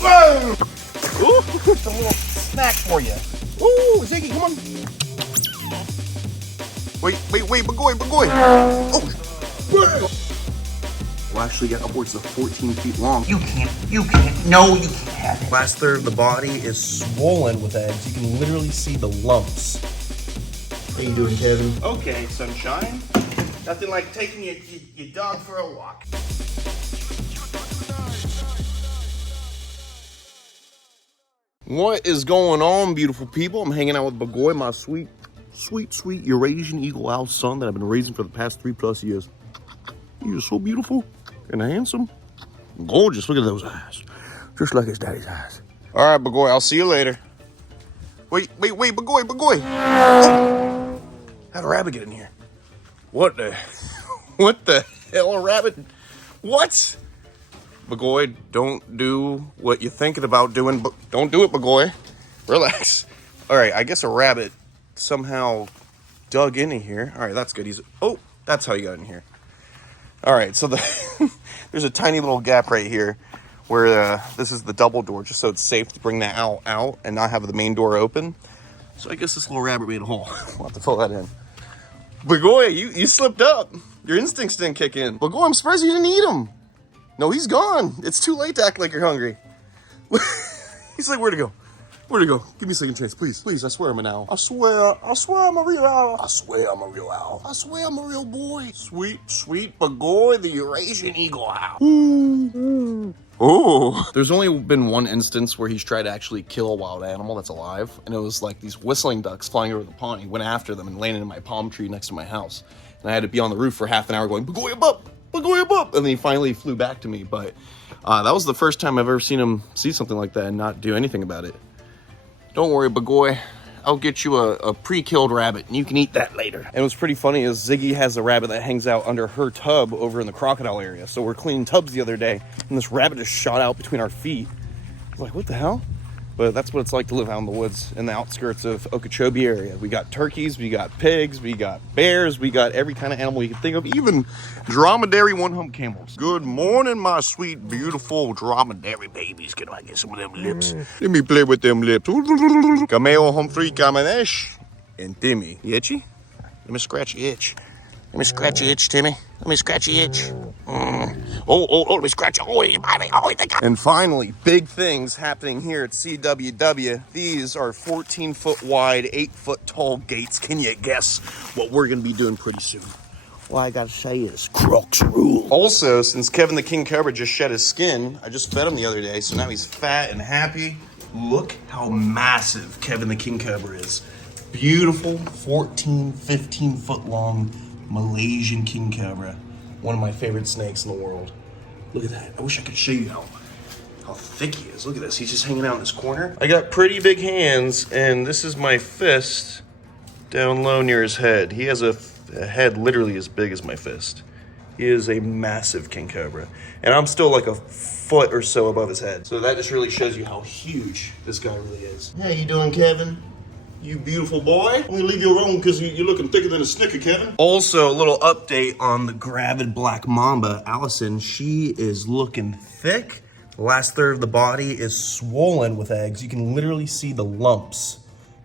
Whoa! Ooh, it's a little snack for you. Ooh, Ziggy, come on. Wait, Bagoy. Oh! Well, actually got upwards of 14 feet long. You can't, no, you can't have it. Last third of the body is swollen with eggs. You can literally see the lumps. How you doing, Kevin? Okay, sunshine. Nothing like taking your dog for a walk. What is going on, beautiful people? I'm hanging out with Bagoy, my sweet Eurasian eagle owl son that I've been raising for the past 3+ years. He is so beautiful and handsome. Gorgeous. Look at those eyes. Just like his daddy's eyes. All right, Bagoy, I'll see you later. Wait, Bagoy. Oh. How'd a rabbit get in here? What the hell, a rabbit? What? Bagoy, don't do what you're thinking about doing. Don't do it, Bagoy. Relax. All right, I guess a rabbit somehow dug into here. All right, that's good. Oh, that's how he got in here. All right, so there's a tiny little gap right here where this is the double door, just so it's safe to bring that owl out and not have the main door open. So I guess this little rabbit made a hole. We'll have to fill that in. Bagoy, you slipped up. Your instincts didn't kick in. Bagoy, I'm surprised you didn't eat him. No, he's gone. It's too late to act like you're hungry. He's like, where'd he go? Give me a second chance, please. I swear I'm an owl. I swear I'm a real owl. I swear I'm a real boy. Sweet Bagoy, the Eurasian eagle owl. Oh. There's only been one instance where he's tried to actually kill a wild animal that's alive, and it was like these whistling ducks flying over the pond. He went after them and landed in my palm tree next to my house. And I had to be on the roof for half an hour going, Bagoy, up! And then he finally flew back to me, but that was the first time I've ever seen him see something like that and not do anything about it. Don't worry, Bagoy. I'll get you a pre-killed rabbit, and you can eat that later. And what's pretty funny is Ziggy has a rabbit that hangs out under her tub over in the Crocodile area. So we're cleaning tubs the other day, and this rabbit just shot out between our feet. I was like, what the hell? But that's what it's like to live out in the woods in the outskirts of Okeechobee area. We got turkeys, we got pigs, we got bears, we got every kind of animal you can think of, even dromedary one-hump camels. Good morning, my sweet, beautiful dromedary babies. Can I get some of them lips? Let me play with them lips. Cameo Humphrey Kamanesh and Timmy. You itchy? Let me scratch your itch. Timmy. Let me scratch your itch. Oh, let me scratch your And finally, big things happening here at CWW. These are 14-foot wide, 8-foot tall gates. Can you guess what we're going to be doing pretty soon? All I got to say is Crocs rule. Also, since Kevin the King Cobra just shed his skin, I just fed him the other day, so now he's fat and happy. Look how massive Kevin the King Cobra is. Beautiful, 14, 15-foot long Malaysian king cobra. One of my favorite snakes in the world. Look at that. I wish I could show you how thick he is. Look at this. He's just hanging out in this corner. I got pretty big hands, and this is my fist down low near his head. He has a head literally as big as my fist. He is a massive king cobra. And I'm still like a foot or so above his head. So that just really shows you how huge this guy really is. How you doing, Kevin? You beautiful boy. I'm gonna leave you alone because you're looking thicker than a Snicker, Kevin. Also, a little update on the gravid black mamba, Allison. She is looking thick. The last third of the body is swollen with eggs. You can literally see the lumps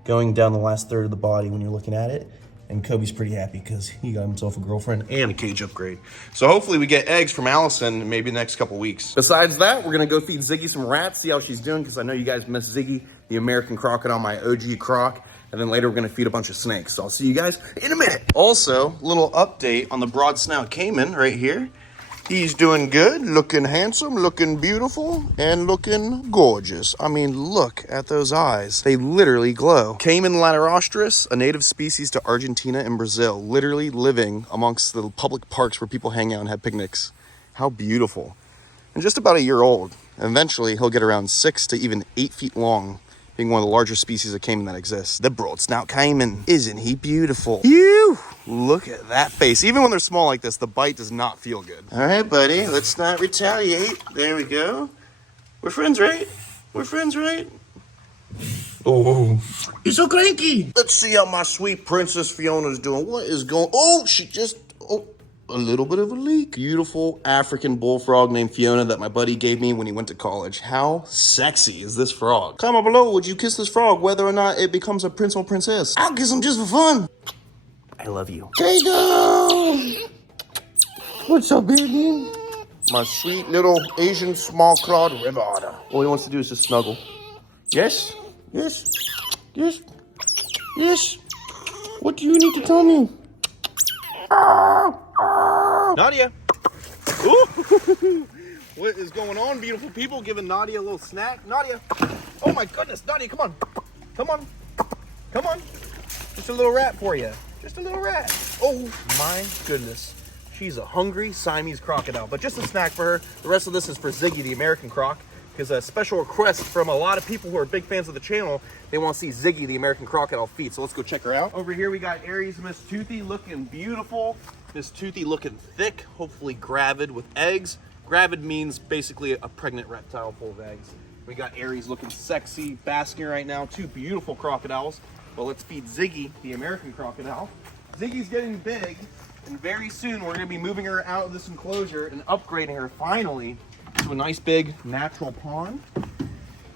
going down the last third of the body when you're looking at it. And Kobe's pretty happy because he got himself a girlfriend and a cage upgrade. So hopefully we get eggs from Allison in maybe the next couple weeks. Besides that, we're gonna go feed Ziggy some rats, see how she's doing, because I know you guys miss Ziggy, the American crocodile, my OG croc. And then later we're gonna feed a bunch of snakes. So I'll see you guys in a minute. Also, little update on the broad snout caiman right here. He's doing good, looking handsome, looking beautiful, and looking gorgeous. I mean, look at those eyes. They literally glow. Caiman laterostris, a native species to Argentina and Brazil, literally living amongst the public parks where people hang out and have picnics. How beautiful. And just about a year old. And eventually he'll get around 6 to even 8 feet long, being one of the larger species of caiman that exists. The broad snout caiman. Isn't he beautiful? Phew! Look at that face. Even when they're small like this, the bite does not feel good. All right, buddy, let's not retaliate. There we go. We're friends, right? Oh, he's so cranky. Let's see how my sweet Princess Fiona's doing. What is going? Oh, she just. Oh, a little bit of a leak. Beautiful African bullfrog named Fiona that my buddy gave me when he went to college. How sexy is this frog? Comment below, would you kiss this frog whether or not it becomes a prince or princess? I'll kiss him just for fun. I love you. Kato! What's up, baby? My sweet little Asian small-clawed river otter. All he wants to do is just snuggle. Yes? Yes? Yes? Yes? What do you need to tell me? Nadia. Ooh. What is going on, beautiful people? Giving Nadia a little snack. Nadia. Oh my goodness, Nadia, come on. Come on. Come on. Just a little rat for you. Just a little rat. Oh my goodness. She's a hungry Siamese crocodile, but just a snack for her. The rest of this is for Ziggy, the American croc, because a special request from a lot of people who are big fans of the channel, they want to see Ziggy, the American crocodile, feed. So let's go check her out. Over here we got Aries Miss Toothy looking beautiful. Miss Toothy looking thick, hopefully gravid with eggs. Gravid means basically a pregnant reptile full of eggs. We got Aries looking sexy, basking right now. Two beautiful crocodiles. Well, let's feed Ziggy, the American crocodile. Ziggy's getting big, and very soon we're going to be moving her out of this enclosure and upgrading her finally to a nice big natural pond.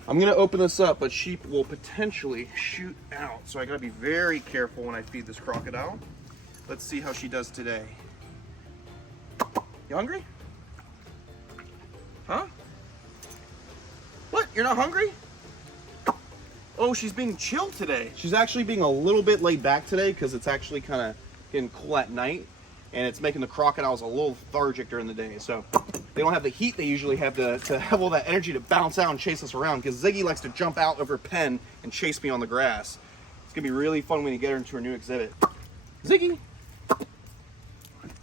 I'm going to open this up, but she will potentially shoot out. So I got to be very careful when I feed this crocodile. Let's see how she does today. You hungry? Huh? What? You're not hungry? Oh, she's being chill today. She's actually being a little bit laid back today because it's actually kind of getting cool at night, and it's making the crocodiles a little lethargic during the day. So they don't have the heat they usually have to have all that energy to bounce out and chase us around, because Ziggy likes to jump out of her pen and chase me on the grass. It's gonna be really fun when you get her into her new exhibit. Ziggy!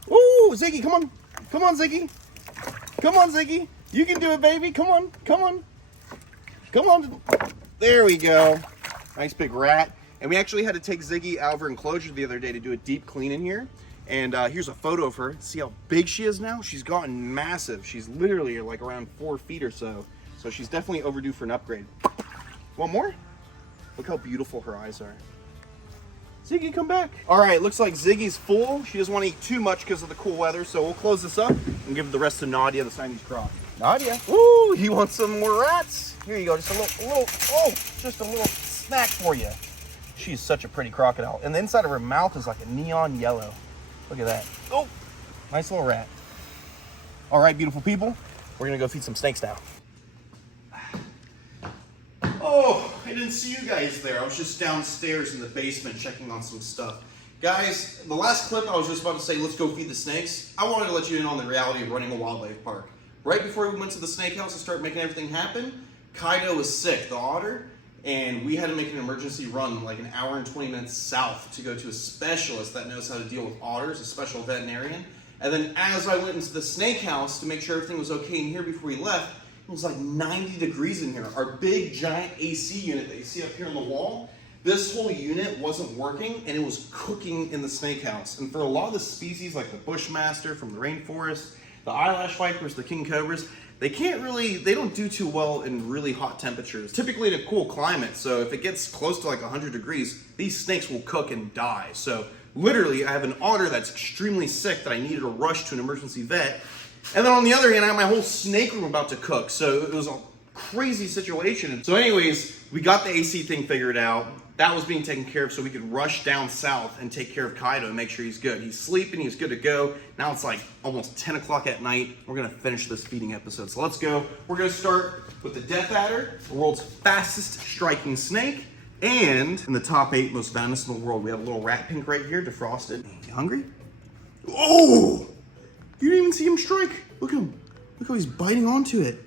Ooh, Ziggy, come on. Come on, Ziggy. Come on, Ziggy. You can do it, baby. Come on, come on. Come on. There we go. Nice big rat. And we actually had to take Ziggy out of her enclosure the other day to do a deep clean in here. And here's a photo of her. See how big she is now? She's gotten massive. She's literally like around 4 feet or so. So she's definitely overdue for an upgrade. Want more? Look how beautiful her eyes are. Ziggy, come back. All right, looks like Ziggy's full. She doesn't want to eat too much because of the cool weather, so we'll close this up and give the rest to Nadia, the Siamese croc. Nadia, woo, you want some more rats? Here you go, just just a little snack for you. She's such a pretty crocodile. And the inside of her mouth is like a neon yellow. Look at that. Oh, nice little rat. All right, beautiful people, we're gonna go feed some snakes now. Oh, I didn't see you guys there. I was just downstairs in the basement checking on some stuff. Guys, the last clip I was just about to say, let's go feed the snakes. I wanted to let you in on the reality of running a wildlife park. Right before we went to the snake house to start making everything happen, Kaido was sick, the otter, and we had to make an emergency run like an hour and 20 minutes south to go to a specialist that knows how to deal with otters, a special veterinarian. And then as I went into the snake house to make sure everything was okay in here before we left, it was like 90 degrees in here. Our big giant AC unit that you see up here on the wall, this whole unit wasn't working and it was cooking in the snake house. And for a lot of the species like the Bushmaster from the rainforest, the eyelash vipers, the king cobras, they don't do too well in really hot temperatures. Typically in a cool climate, so if it gets close to like 100 degrees, these snakes will cook and die. So literally I have an otter that's extremely sick that I needed to rush to an emergency vet. And then on the other hand, I have my whole snake room about to cook. So it was a crazy situation. So anyways, we got the AC thing figured out. That was being taken care of so we could rush down south and take care of Kaido and make sure he's good. He's sleeping, he's good to go. Now it's like almost 10 o'clock at night. We're gonna finish this feeding episode. So let's go. We're gonna start with the Death Adder, the world's fastest striking snake. And in the top 8 most venomous in the world, we have a little rat pink right here, defrosted. You hungry? Oh! You didn't even see him strike. Look at him. Look how he's biting onto it.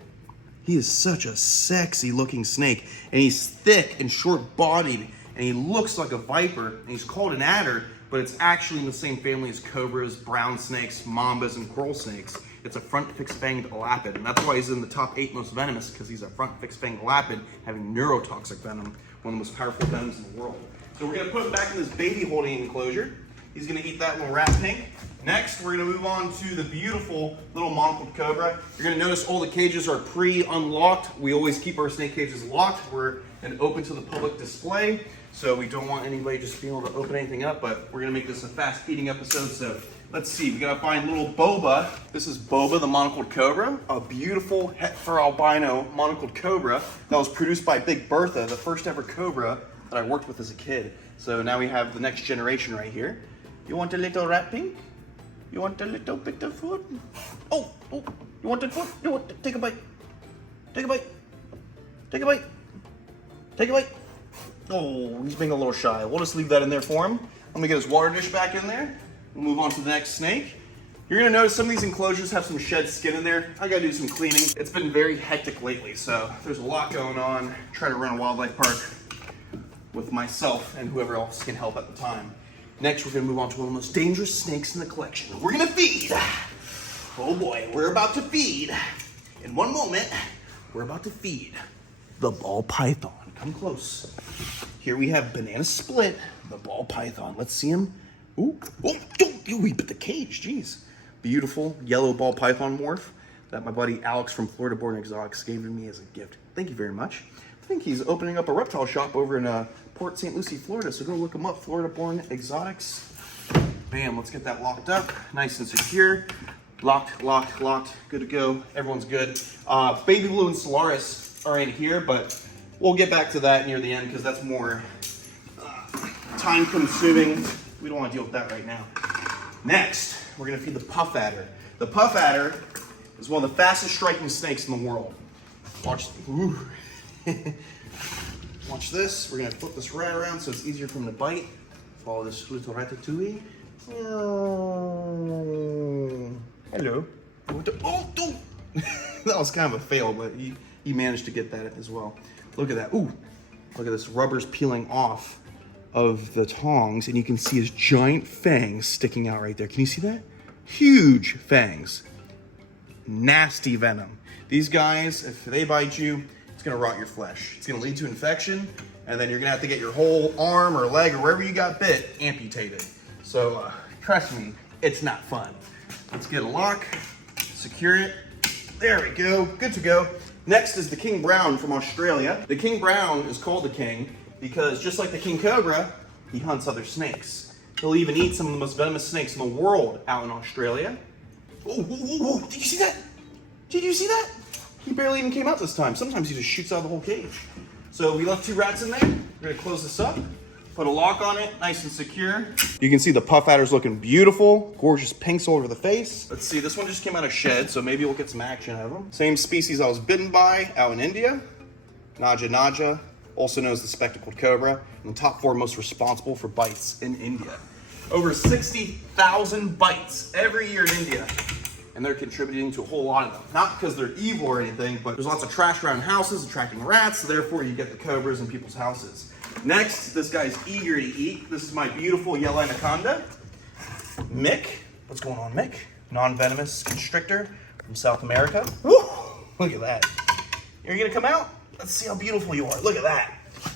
He is such a sexy looking snake. And he's thick and short bodied. And he looks like a viper. And he's called an adder, but it's actually in the same family as cobras, brown snakes, mambas, and coral snakes. It's a front fixed-fanged elapid. And that's why he's in the top 8 most venomous, because he's a front fixed-fanged elapid having neurotoxic venom, one of the most powerful venoms in the world. So we're going to put him back in this baby holding enclosure. He's gonna eat that little rat pink. Next, we're gonna move on to the beautiful little monocled cobra. You're gonna notice all the cages are pre-unlocked. We always keep our snake cages locked. We're an open to the public display, so we don't want anybody just being able to open anything up, but we're gonna make this a fast feeding episode, so let's see, we gotta find little Boba. This is Boba, the monocled cobra, a beautiful het for albino monocled cobra that was produced by Big Bertha, the first ever cobra that I worked with as a kid. So now we have the next generation right here. You want a little rat pink? You want a little bit of food? Oh, you want the food? You want take a bite. Take a bite. Take a bite. Take a bite. Oh, he's being a little shy. We'll just leave that in there for him. Let me get his water dish back in there. We'll move on to the next snake. You're gonna notice some of these enclosures have some shed skin in there. I gotta do some cleaning. It's been very hectic lately, so there's a lot going on. Trying to run a wildlife park with myself and whoever else can help at the time. Next, we're gonna move on to one of the most dangerous snakes in the collection. We're gonna feed. Oh boy, we're about to feed. In one moment, we're about to feed the ball python. Come close. Here we have Banana Split, the ball python. Let's see him. Ooh, oh, we bit the cage, jeez. Beautiful yellow ball python morph that my buddy Alex from Florida Born Exotics gave to me as a gift. Thank you very much. I think he's opening up a reptile shop over in Port St. Lucie, Florida, so go look him up, Florida Born Exotics. Bam, let's get that locked up, nice and secure. Locked, locked, locked, good to go, everyone's good. Baby Blue and Solaris are in here, but we'll get back to that near the end because that's more time consuming. We don't want to deal with that right now. Next, we're gonna feed the puff adder. The puff adder is one of the fastest striking snakes in the world. Watch, watch this. We're gonna flip this rat around so it's easier for him to bite. Follow this little ratatouille. Oh, hello. Oh, that was kind of a fail, but he managed to get that as well. Look at that. Ooh, look at this. Rubber's peeling off of the tongs, and you can see his giant fangs sticking out right there. Can you see that? Huge fangs. Nasty venom. These guys, if they bite you, it's gonna rot your flesh. It's gonna lead to infection, and then you're gonna have to get your whole arm or leg or wherever you got bit amputated. So trust me, it's not fun. Let's get a lock, secure it. There we go, good to go. Next is the King Brown from Australia. The King Brown is called the King because just like the King Cobra, he hunts other snakes. He'll even eat some of the most venomous snakes in the world out in Australia. Oh, did you see that? Did you see that? He barely even came out this time. Sometimes he just shoots out the whole cage. So we left 2 rats in there. We're gonna close this up, put a lock on it, nice and secure. You can see the puff adder's looking beautiful, gorgeous pinks all over the face. Let's see, this one just came out of shed, so maybe we'll get some action out of him. Same species I was bitten by out in India, Naja Naja, also known as the spectacled cobra, and the top 4 most responsible for bites in India. Over 60,000 bites every year in India, and they're contributing to a whole lot of them. Not because they're evil or anything, but there's lots of trash around houses attracting rats, so therefore you get the cobras in people's houses. Next, this guy's eager to eat. This is my beautiful yellow anaconda, Mick. What's going on, Mick? Non-venomous constrictor from South America. Woo! Look at that. You're gonna come out? Let's see how beautiful you are. Look at that.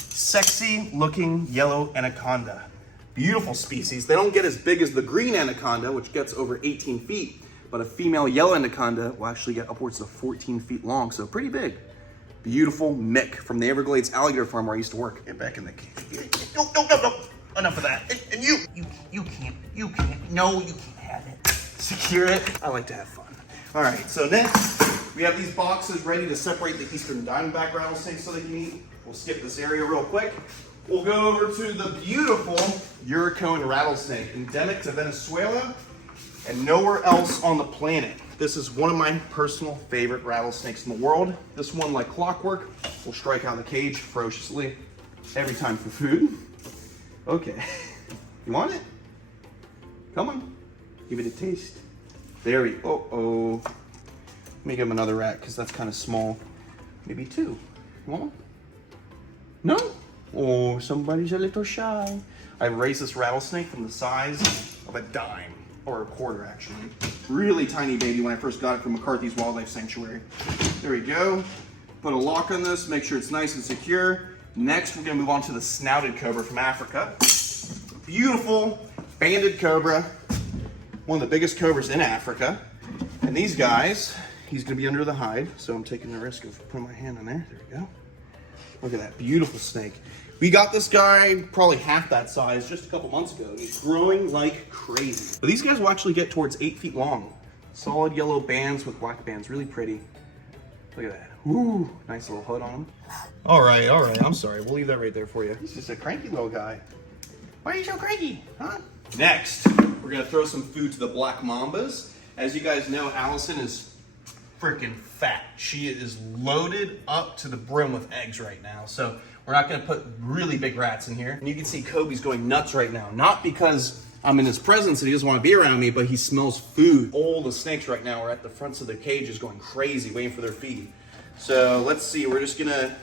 Sexy looking yellow anaconda. Beautiful species. They don't get as big as the green anaconda, which gets over 18 feet, but a female yellow anaconda will actually get upwards of 14 feet long, so pretty big. Beautiful Mick from the Everglades alligator farm where I used to work. Get back in the cage. No. Enough of that. And you can't, no, you can't have it. Secure it. I like to have fun. All right, so next, we have these boxes ready to separate the Eastern Diamondback rattlesnakes so they can eat. We'll skip this area real quick. We'll go over to the beautiful Eurocone rattlesnake, endemic to Venezuela and nowhere else on the planet. This is one of my personal favorite rattlesnakes in the world. This one, like clockwork, will strike out the cage ferociously every time for food. Okay, you want it? Come on, give it a taste. There we go. Uh-oh. Let me give him another rat because that's kind of small. Maybe 2. You want one? No? Oh, somebody's a little shy. I raised this rattlesnake from the size of a dime, or a quarter actually. Really tiny baby when I first got it from McCarthy's Wildlife Sanctuary. There we go. Put a lock on this, make sure it's nice and secure. Next, we're gonna move on to the snouted cobra from Africa. Beautiful, banded cobra, one of the biggest cobras in Africa. And these guys, he's gonna be under the hide, so I'm taking the risk of putting my hand in there. There we go. Look at that beautiful snake. We got this guy probably half that size just a couple months ago. He's growing like crazy. But these guys will actually get towards 8 feet long. Solid yellow bands with black bands, really pretty. Look at that. Ooh, nice little hood on him. All right, I'm sorry. We'll leave that right there for you. He's just a cranky little guy. Why are you so cranky, huh? Next, we're gonna throw some food to the black mambas. As you guys know, Allison is freaking fat. She is loaded up to the brim with eggs right now. So we're not gonna put really big rats in here. And you can see Kobe's going nuts right now. Not because I'm in his presence and he doesn't want to be around me, but he smells food. All the snakes right now are at the fronts of their cages going crazy, waiting for their feed. So let's see, we're just gonna,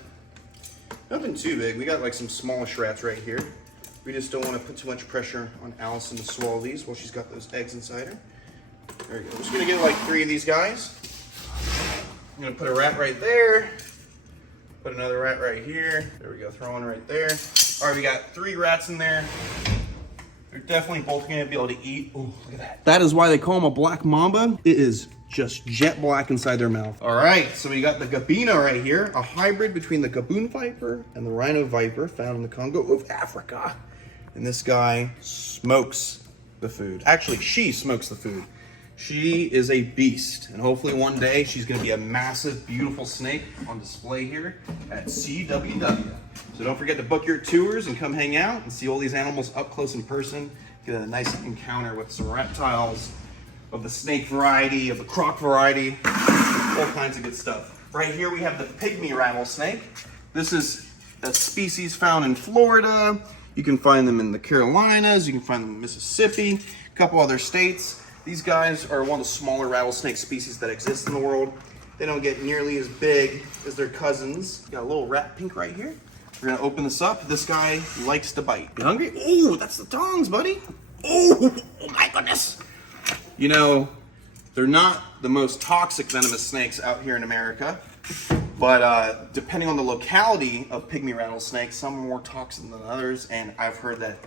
nothing too big. We got like some smallish rats right here. We just don't want to put too much pressure on Allison to swallow these while she's got those eggs inside her. There we go. I'm just gonna get like 3 of these guys. I'm gonna put a rat right there. Put another rat right here. There we go, throw one right there. All right, we got 3 rats in there. They're definitely both gonna be able to eat. Oh, look at that. That is why they call them a black mamba. It is just jet black inside their mouth. All right, so we got the gabino right here, a hybrid between the gaboon viper and the rhino viper found in the Congo of Africa. And this guy smokes the food. Actually, she smokes the food. She is a beast, and hopefully one day she's gonna be a massive, beautiful snake on display here at CWW. So don't forget to book your tours and come hang out and see all these animals up close in person. Get a nice encounter with some reptiles of the snake variety, of the croc variety, all kinds of good stuff. Right here we have the pygmy rattlesnake. This is a species found in Florida. You can find them in the Carolinas, you can find them in Mississippi, a couple other states. These guys are one of the smaller rattlesnake species that exist in the world. They don't get nearly as big as their cousins. Got a little rat pink right here. We're gonna open this up. This guy likes to bite. You hungry? Oh, that's the tongs, buddy. Oh my goodness. You know, they're not the most toxic venomous snakes out here in America, but depending on the locality of pygmy rattlesnakes, some are more toxic than others, and I've heard that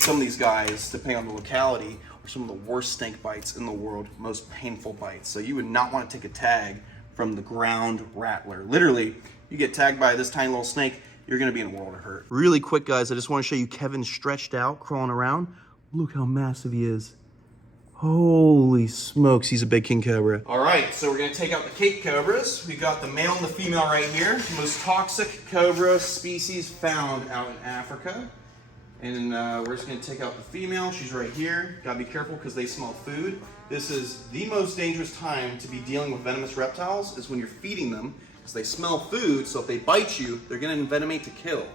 some of these guys, depending on the locality, are some of the worst snake bites in the world, most painful bites. So you would not want to take a tag from the ground rattler. Literally, you get tagged by this tiny little snake, you're gonna be in a world of hurt. Really quick, guys, I just wanna show you Kevin stretched out, crawling around. Look how massive he is. Holy smokes, he's a big king cobra. All right, so we're gonna take out the Cape cobras. We've got the male and the female right here. The most toxic cobra species found out in Africa. And we're just gonna take out the female. She's right here. Gotta be careful because they smell food. This is the most dangerous time to be dealing with venomous reptiles is when you're feeding them because they smell food, so if they bite you, they're gonna envenomate to kill.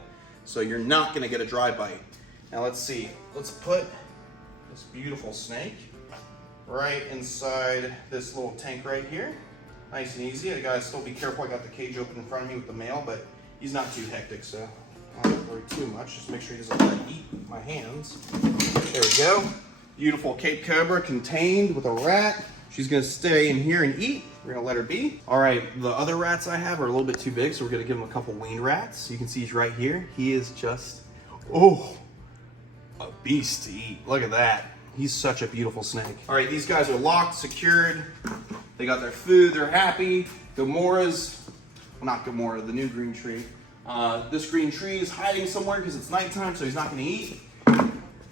So you're not gonna get a dry bite. Now let's see. Let's put this beautiful snake right inside this little tank right here. Nice and easy. I gotta still be careful. I got the cage open in front of me with the male, but he's not too hectic, so I don't worry too much. Just make sure he doesn't let me eat my hands. There we go. Beautiful Cape Cobra contained with a rat. She's gonna stay in here and eat. We're gonna let her be. All right, the other rats I have are a little bit too big, so we're gonna give him a couple weaned rats. You can see he's right here. He is just, oh, a beast to eat. Look at that. He's such a beautiful snake. All right, these guys are locked, secured. They got their food, they're happy. Gamora's, well, not Gamora, the new green tree. This green tree is hiding somewhere because it's nighttime, so he's not gonna eat.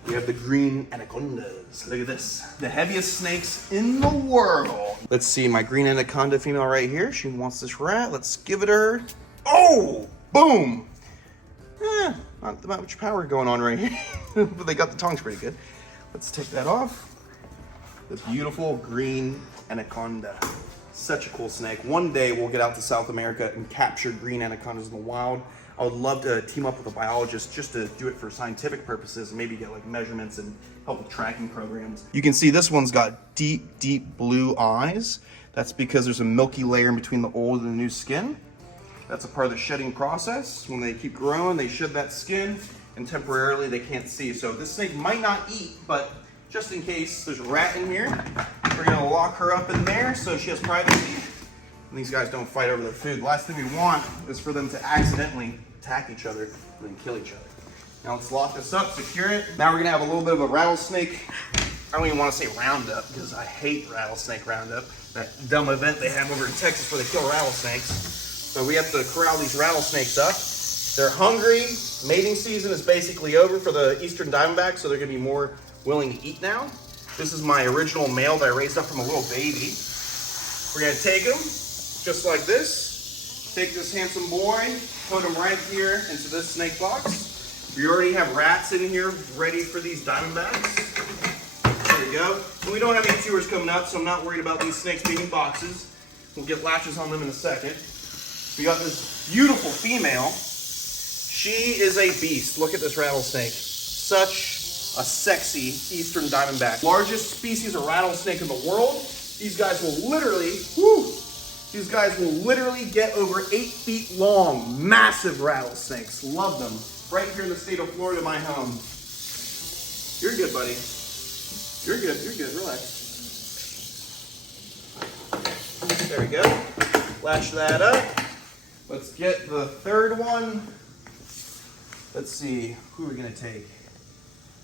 We have the green anacondas. Look at this. The heaviest snakes in the world. Let's see, my green anaconda female right here. She wants this rat. Let's give it her. Oh, boom. Not much power going on right here, but they got the tongs pretty good. Let's take that off. The beautiful green anaconda. Such a cool snake. One day we'll get out to South America and capture green anacondas in the wild. I would love to team up with a biologist just to do it for scientific purposes and maybe get like measurements and help with tracking programs. You can see this one's got deep, deep blue eyes. That's because there's a milky layer in between the old and the new skin. That's a part of the shedding process. When they keep growing, they shed that skin and temporarily they can't see. So this snake might not eat, but just in case there's a rat in here, we're gonna lock her up in there so she has privacy. And these guys don't fight over their food. The last thing we want is for them to accidentally attack each other and then kill each other. Now let's lock this up, secure it. Now we're gonna have a little bit of a rattlesnake. I don't even want to say roundup because I hate rattlesnake roundup. That dumb event they have over in Texas where they kill rattlesnakes. So we have to corral these rattlesnakes up. They're hungry. Mating season is basically over for the eastern diamondback, so they're gonna be more willing to eat now. This is my original male that I raised up from a little baby. We're gonna take him just like this. Take this handsome boy, put him right here into this snake box. We already have rats in here ready for these diamondbacks. There we go. And we don't have any tours coming up, so I'm not worried about these snakes being in boxes. We'll get latches on them in a second. We got this beautiful female. She is a beast. Look at this rattlesnake. Such a sexy eastern diamondback. Largest species of rattlesnake in the world. These guys will literally, get over 8 feet long. Massive rattlesnakes. Love them. Right here in the state of Florida, my home. You're good, buddy. You're good. Relax. There we go. Latch that up. Let's get the third one. Let's see, who are we gonna take?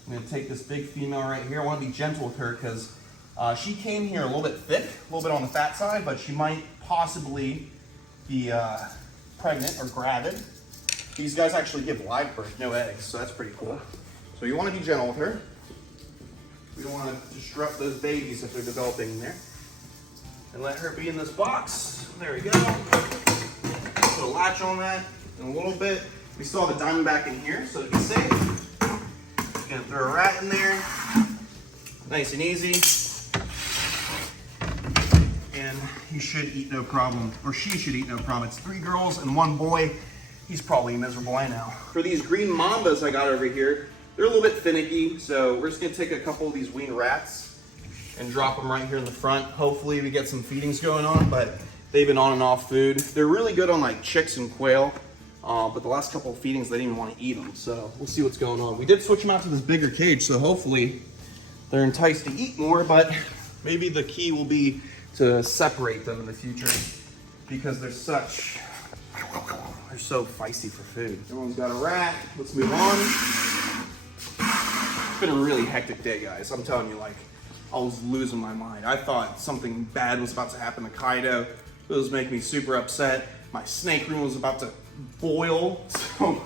I'm gonna take this big female right here. I wanna be gentle with her because she came here a little bit thick, a little bit on the fat side, but she might possibly be pregnant or gravid. These guys actually give live birth, no eggs, so that's pretty cool. So you wanna be gentle with her. We don't wanna disrupt those babies if they're developing in there. And let her be in this box. There we go. Put a latch on that in a little bit. We still have a diamondback in here, so to be safe. Just gonna throw a rat in there. Nice and easy. And he should eat no problem, or she should eat no problem. It's 3 girls and 1 boy. He's probably miserable, I know. For these green mambas I got over here, they're a little bit finicky, so we're just gonna take a couple of these weaned rats and drop them right here in the front. Hopefully we get some feedings going on, but they've been on and off food. They're really good on like chicks and quail, but the last couple of feedings they didn't even want to eat them, so we'll see what's going on. We did switch them out to this bigger cage, so hopefully they're enticed to eat more, but maybe the key will be to separate them in the future because they're so feisty for food. Everyone's got a rat. Let's move on. It's been a really hectic day, guys. I'm telling you, like, I was losing my mind. I thought something bad was about to happen to Kaido. It was making me super upset. My snake room was about to boil. So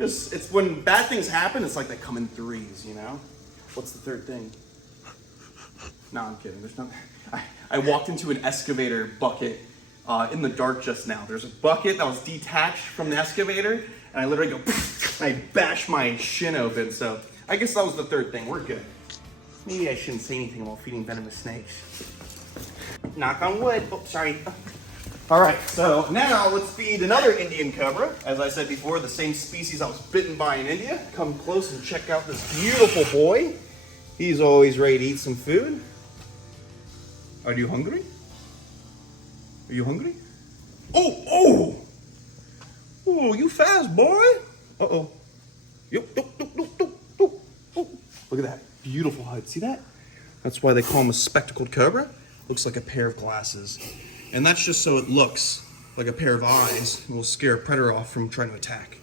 it's when bad things happen, it's like they come in threes, you know? What's the third thing? No, I'm kidding. There's nothing. I walked into an excavator bucket in the dark just now. There's a bucket that was detached from the excavator, and I literally go, and I bash my shin open. So I guess that was the third thing. We're good. Maybe I shouldn't say anything while feeding venomous snakes. Knock on wood. Oh, sorry. All right, so now let's feed another Indian cobra. As I said before, the same species I was bitten by in India. Come close and check out this beautiful boy. He's always ready to eat some food. Are you hungry? Are you hungry? Oh, you fast, boy. Uh-oh. Look at that beautiful hide. See that? That's why they call him a spectacled cobra. Looks like a pair of glasses. And that's just so it looks like a pair of eyes and will scare a predator off from trying to attack.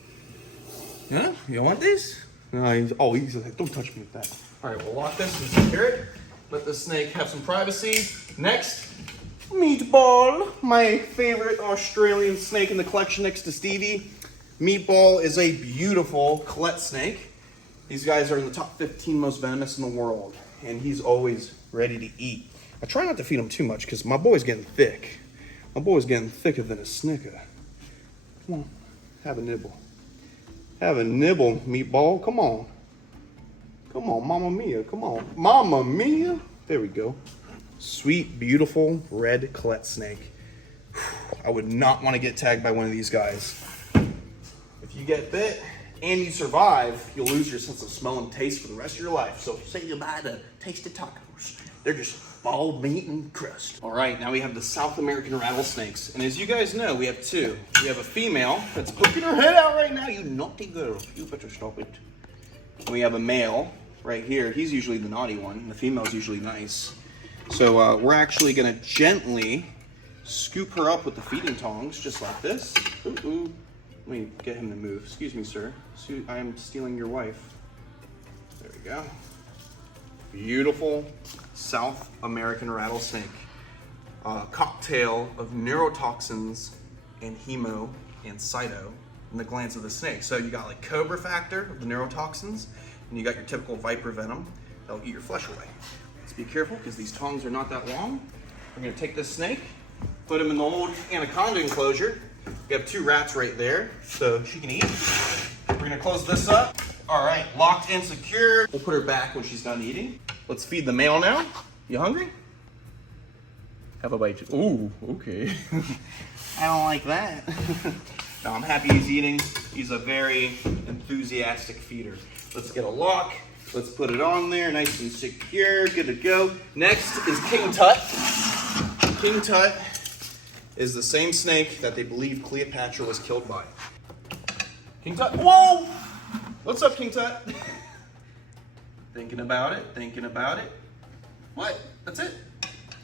Yeah? You want this? No, he's like, don't touch me with that. All right, we'll lock this and secure it. Let the snake have some privacy. Next, Meatball, my favorite Australian snake in the collection next to Stevie. Meatball is a beautiful Colette snake. These guys are in the top 15 most venomous in the world, and he's always ready to eat. I try not to feed him too much because my boy's getting thick. My boy's getting thicker than a snicker. Come on, have a nibble. Have a nibble, Meatball. Come on. Come on, Mamma Mia. Come on. Mamma Mia. There we go. Sweet, beautiful, red Colette snake. I would not want to get tagged by one of these guys. If you get bit and you survive, you'll lose your sense of smell and taste for the rest of your life. So say goodbye to tasty tacos. They're just ball meat and crust. All right, now we have the South American rattlesnakes. And as you guys know, we have 2. We have a female that's poking her head out right now. You naughty girl. You better stop it. And we have a male right here. He's usually the naughty one. The female's usually nice. So we're actually gonna gently scoop her up with the feeding tongs, just like this. Ooh, ooh. Let me get him to move. Excuse me, sir. I am stealing your wife. There we go. Beautiful South American rattlesnake. Cocktail of neurotoxins and hemo and cyto in the glands of the snake. So you got like cobra factor, the neurotoxins, and you got your typical viper venom that'll eat your flesh away. Let's be careful because these tongs are not that long. We're gonna take this snake, put him in the old anaconda enclosure. We have 2 rats right there, so she can eat. We're gonna close this up. All right, locked and secure. We'll put her back when she's done eating. Let's feed the male now. You hungry? Have a bite. Ooh, okay. I don't like that. No, I'm happy he's eating. He's a very enthusiastic feeder. Let's get a lock. Let's put it on there, nice and secure, good to go. Next is King Tut. King Tut is the same snake that they believe Cleopatra was killed by. King Tut, whoa! What's up, King Tut? Thinking about it, thinking about it. What? That's it?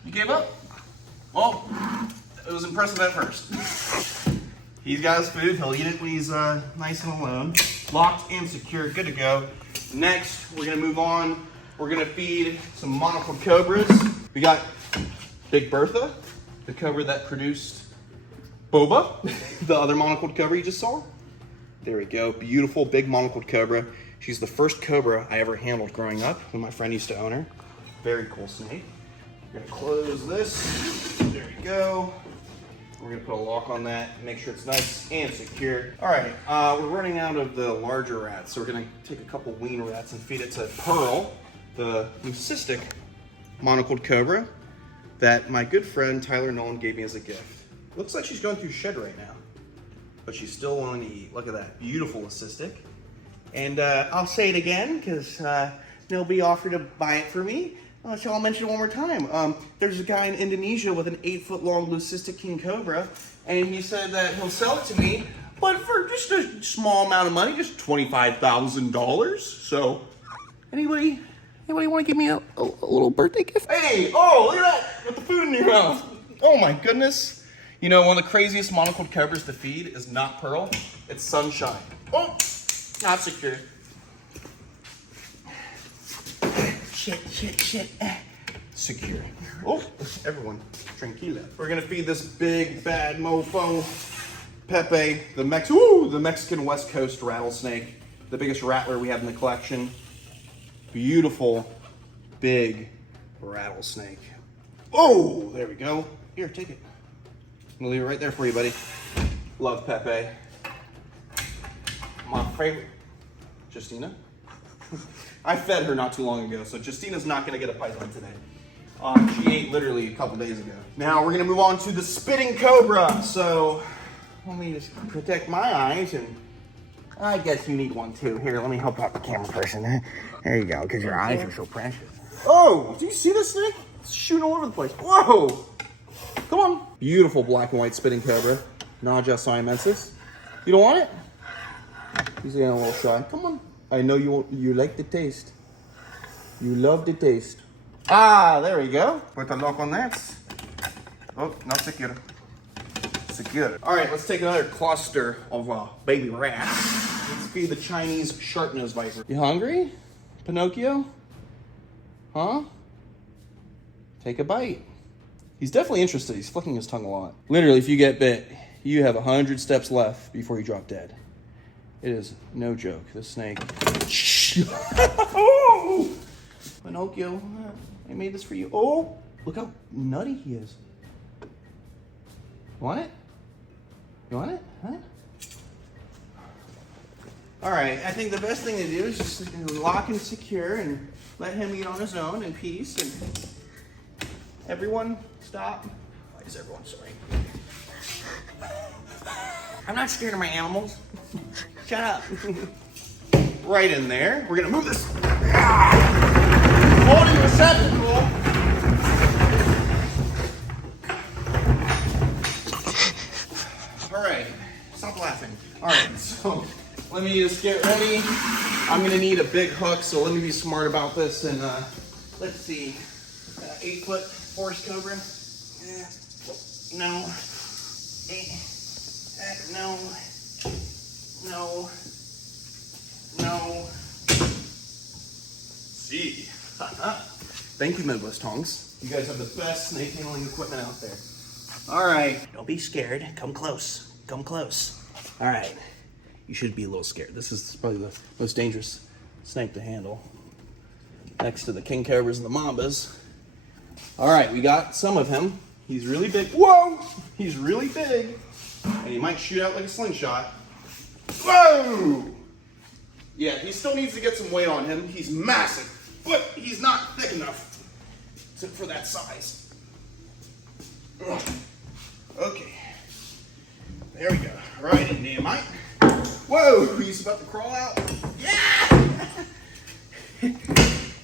You gave up? Well, it was impressive at first. He's got his food, he'll eat it when he's nice and alone. Locked and secure, good to go. Next, we're gonna move on. We're gonna feed some monocled cobras. We got Big Bertha, the cobra that produced Boba, the other monocled cobra you just saw. There we go, beautiful big monocled cobra. She's the first cobra I ever handled growing up when my friend used to own her. Very cool snake. We're gonna close this. There we go. We're gonna put a lock on that, make sure it's nice and secure. All right, we're running out of the larger rats, so we're gonna take a couple wean rats and feed it to Pearl, the leucistic monocled cobra that my good friend Tyler Nolan gave me as a gift. Looks like she's going through shed right now, but she's still willing to eat. Look at that, beautiful leucistic. And I'll say it again, because nobody offered to buy it for me. So I'll mention it one more time. There's a guy in Indonesia with an 8-foot-long leucistic king cobra, and he said that he'll sell it to me, but for just a small amount of money, just $25,000. So, anybody want to give me a little birthday gift? Hey, oh, look at that, with the food in your mouth. Oh my goodness. You know, one of the craziest monocled cobras to feed is not Pearl, it's Sunshine. Oh, not secure. Shit. Secure. Oh, everyone, tranquila. We're gonna feed this big bad mofo, Pepe, the Mexican West Coast rattlesnake, the biggest rattler we have in the collection. Beautiful, big rattlesnake. Oh, there we go. Here, take it. I'm gonna leave it right there for you, buddy. Love Pepe. My favorite, Justina. I fed her not too long ago, so Justina's not gonna get a python today. She ate literally a couple days ago. Now we're gonna move on to the spitting cobra. So let me just protect my eyes, and I guess you need one too. Here, let me help out the camera person. There you go, because your eyes are so precious. Oh, do you see this snake? It's shooting all over the place. Whoa! Come on. Beautiful black and white spitting cobra. Naja siamensis. You don't want it? He's getting a little shy. Come on. I know you like the taste. You love the taste. Ah, there we go. Put a lock on that. Oh, not secure. Secure. All right, let's take another cluster of baby rats. Let's feed the Chinese sharp-nosed viper. You hungry, Pinocchio? Huh? Take a bite. He's definitely interested. He's flicking his tongue a lot. Literally, if you get bit, you have 100 steps left before you drop dead. It is no joke. This snake. Oh! Pinocchio, I made this for you. Oh, look how nutty he is. Want it? You want it? Huh? All right, I think the best thing to do is just lock and secure and let him eat on his own in peace. And everyone, stop. Why is everyone sorry? I'm not scared of my animals. Shut up. Right in there. We're gonna move this. Holding receptacle. All right, stop laughing. All right, so let me just get ready. I'm gonna need a big hook, so let me be smart about this. And let's see, 8-foot forest cobra. No. No. No. No. See. Thank you, Midwest Tongs. You guys have the best snake handling equipment out there. All right. Don't be scared. Come close. Come close. All right. You should be a little scared. This is probably the most dangerous snake to handle, next to the king cobras and the mambas. All right, we got some of him. He's really big. Whoa! He's really big, and he might shoot out like a slingshot. Whoa! Yeah, he still needs to get some weight on him. He's massive, but he's not thick enough for that size. Ugh. Okay, there we go. All right, Nehemiah. Whoa, he's about to crawl out. Yeah!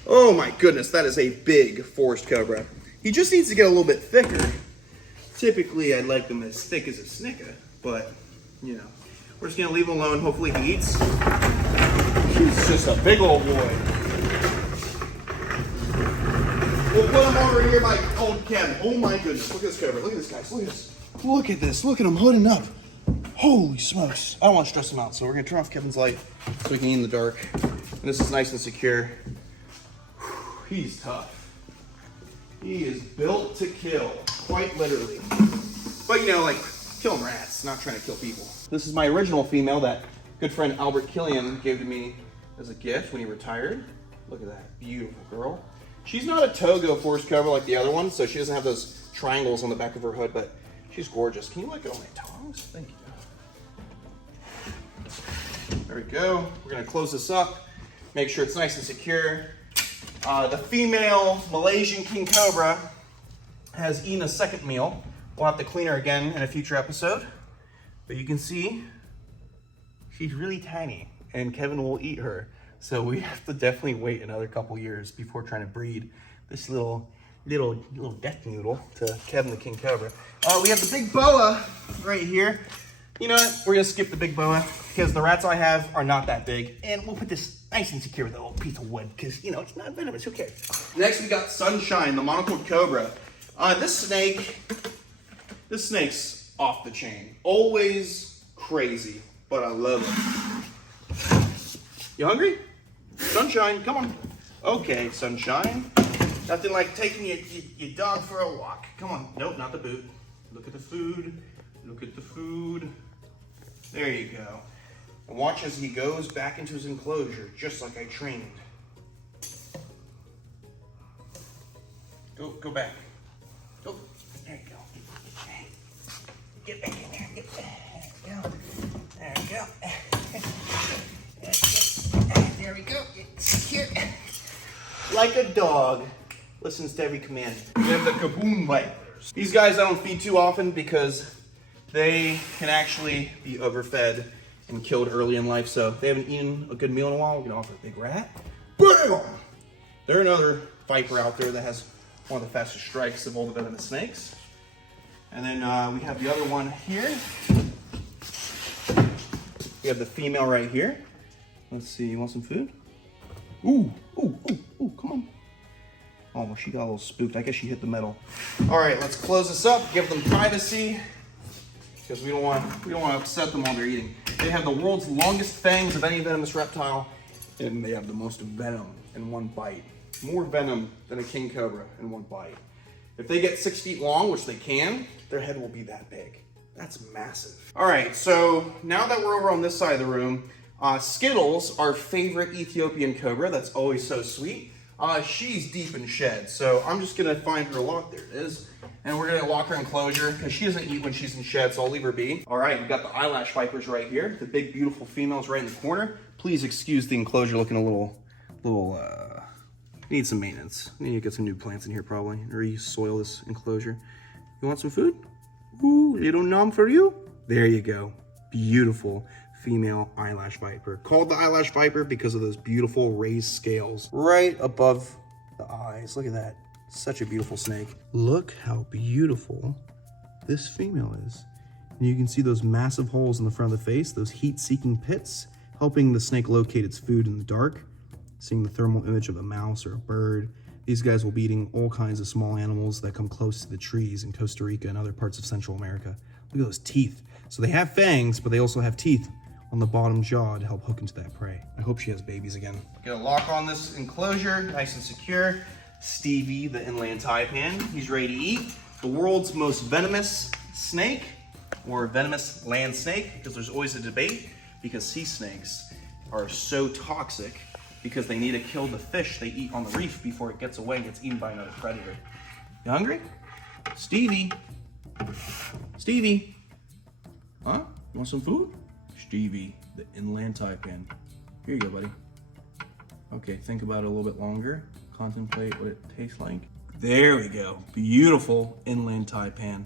Oh my goodness, that is a big forest cobra. He just needs to get a little bit thicker. Typically, I'd like him as thick as a snicka, but, you know, we're just gonna leave him alone. Hopefully he eats. He's just a big old boy. We'll put him over here by old Ken. Oh my goodness, look at this cobra. Look at this, guys. Look at this. Look at this. Look at him hooding up. Holy smokes. I don't want to stress him out, so we're going to turn off Kevin's light so we can eat in the dark. And this is nice and secure. He's tough. He is built to kill, quite literally. But, you know, like, killing rats, not trying to kill people. This is my original female that good friend Albert Killian gave to me as a gift when he retired. Look at that beautiful girl. She's not a Togo forest cobra like the other one, so she doesn't have those triangles on the back of her hood, but she's gorgeous. Can you look at all my tongs? Thank you. There we go. We're gonna close this up, make sure it's nice and secure. The female Malaysian king cobra has eaten a second meal. We'll have to clean her again in a future episode. But you can see, she's really tiny, and Kevin will eat her. So we have to definitely wait another couple years before trying to breed this little death noodle to Kevin the king cobra. We have the big boa right here. You know what? We're gonna skip the big boa because the rats I have are not that big. And we'll put this nice and secure with a little piece of wood because, you know, it's not venomous. Who cares? Next, we got Sunshine, the monocled cobra. This snake's off the chain. Always crazy, but I love it. You hungry? Sunshine, come on. Okay, Sunshine. Nothing like taking your dog for a walk. Come on. Nope, not the boot. Look at the food. Look at the food. There you go. And watch as he goes back into his enclosure, just like I trained. Go back. Go. There you go. Get back in there. Get back. There you go. There we go. It's secure. Like a dog. Listens to every command. We have the Kaboom Vipers. These guys I don't feed too often because they can actually be overfed and killed early in life. So if they haven't eaten a good meal in a while, we're gonna offer a big rat. Bam! They're another viper out there that has one of the fastest strikes of all the venomous snakes. And then we have the other one here. We have the female right here. Let's see, you want some food? Ooh, come on. Oh, well, she got a little spooked. I guess she hit the metal. All right, let's close this up, give them privacy, because we don't want to upset them while they're eating. They have the world's longest fangs of any venomous reptile, and they have the most venom in one bite. More venom than a king cobra in one bite. If they get 6 feet long, which they can, their head will be that big. That's massive. All right, so now that we're over on this side of the room, Skittles, our favorite Ethiopian cobra, that's always so sweet. She's deep in shed, so I'm just gonna find her lock. There it is. And we're gonna lock her enclosure because she doesn't eat when she's in shed, so I'll leave her be. All right, we've got the eyelash vipers right here. The big, beautiful females right in the corner. Please excuse the enclosure looking a little, need some maintenance. We need to get some new plants in here probably. Re-soil this enclosure. You want some food? Ooh, little nom for you. There you go. Beautiful female eyelash viper. Called the eyelash viper because of those beautiful raised scales right above the eyes. Look at that. Such a beautiful snake. Look how beautiful this female is. And you can see those massive holes in the front of the face, those heat-seeking pits, helping the snake locate its food in the dark. Seeing the thermal image of a mouse or a bird. These guys will be eating all kinds of small animals that come close to the trees in Costa Rica and other parts of Central America. Look at those teeth. So they have fangs, but they also have teeth on the bottom jaw to help hook into that prey. I hope she has babies again. Get a lock on this enclosure, nice and secure. Stevie, the inland taipan, he's ready to eat. The world's most venomous snake, or venomous land snake, because there's always a debate, because sea snakes are so toxic because they need to kill the fish they eat on the reef before it gets away and gets eaten by another predator. You hungry? Stevie? Stevie? Huh? Want some food? Stevie, the inland taipan. Here you go, buddy. Okay, think about it a little bit longer. Contemplate what it tastes like. There we go. Beautiful inland taipan.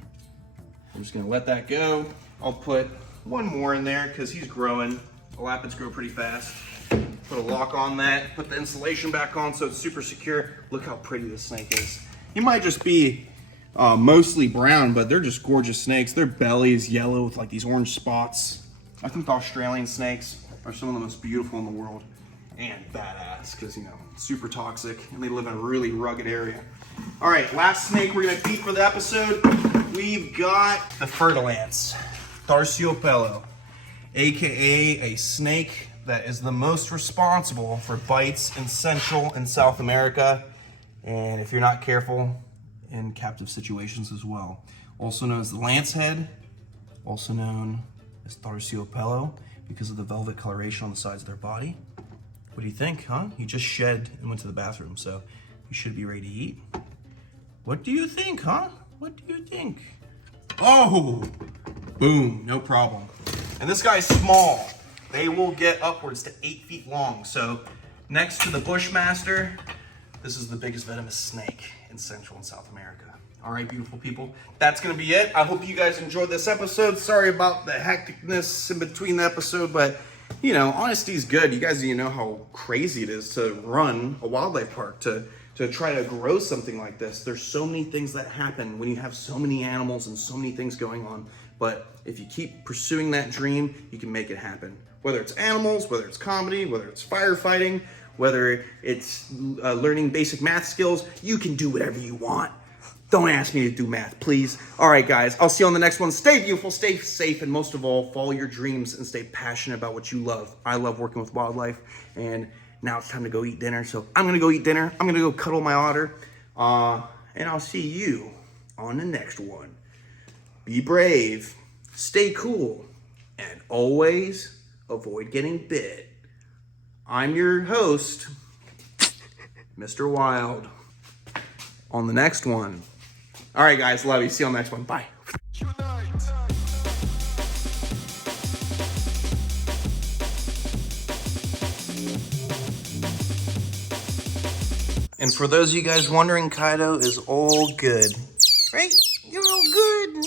I'm just gonna let that go. I'll put one more in there because he's growing. Elapids grow pretty fast. Put a lock on that. Put the insulation back on so it's super secure. Look how pretty this snake is. He might just be mostly brown, but they're just gorgeous snakes. Their belly is yellow with like these orange spots. I think the Australian snakes are some of the most beautiful in the world and badass because, you know, super toxic and they live in a really rugged area. All right, last snake we're gonna feed for the episode. We've got the Fertilance, Terciopelo, AKA a snake that is the most responsible for bites in Central and South America. And if you're not careful, in captive situations as well. Also known as the lancehead, also known as Terciopelo because of the velvet coloration on the sides of their body. What do you think, huh? He just shed and went to the bathroom, so he should be ready to eat. What do you think, huh? What do you think? Oh, boom, no problem. And this guy's small. They will get upwards to 8 feet long. So next to the Bushmaster, this is the biggest venomous snake in Central and South America. All right, beautiful people, that's gonna be it. I hope you guys enjoyed this episode. Sorry about the hecticness in between the episode, but you know, honesty is good. You guys, you know how crazy it is to run a wildlife park, to try to grow something like this. There's so many things that happen when you have so many animals and so many things going on. But if you keep pursuing that dream, you can make it happen. Whether it's animals, whether it's comedy, whether it's firefighting, whether it's learning basic math skills, you can do whatever you want. Don't ask me to do math, please. All right, guys, I'll see you on the next one. Stay beautiful, stay safe, and most of all, follow your dreams and stay passionate about what you love. I love working with wildlife, and now it's time to go eat dinner. So I'm gonna go eat dinner. I'm gonna go cuddle my otter, and I'll see you on the next one. Be brave, stay cool, and always avoid getting bit. I'm your host, Mr. Wild. On the next one. All right, guys, love you. See you on the next one. Bye. And for those of you guys wondering, Kaido is all good. Right? You're all good.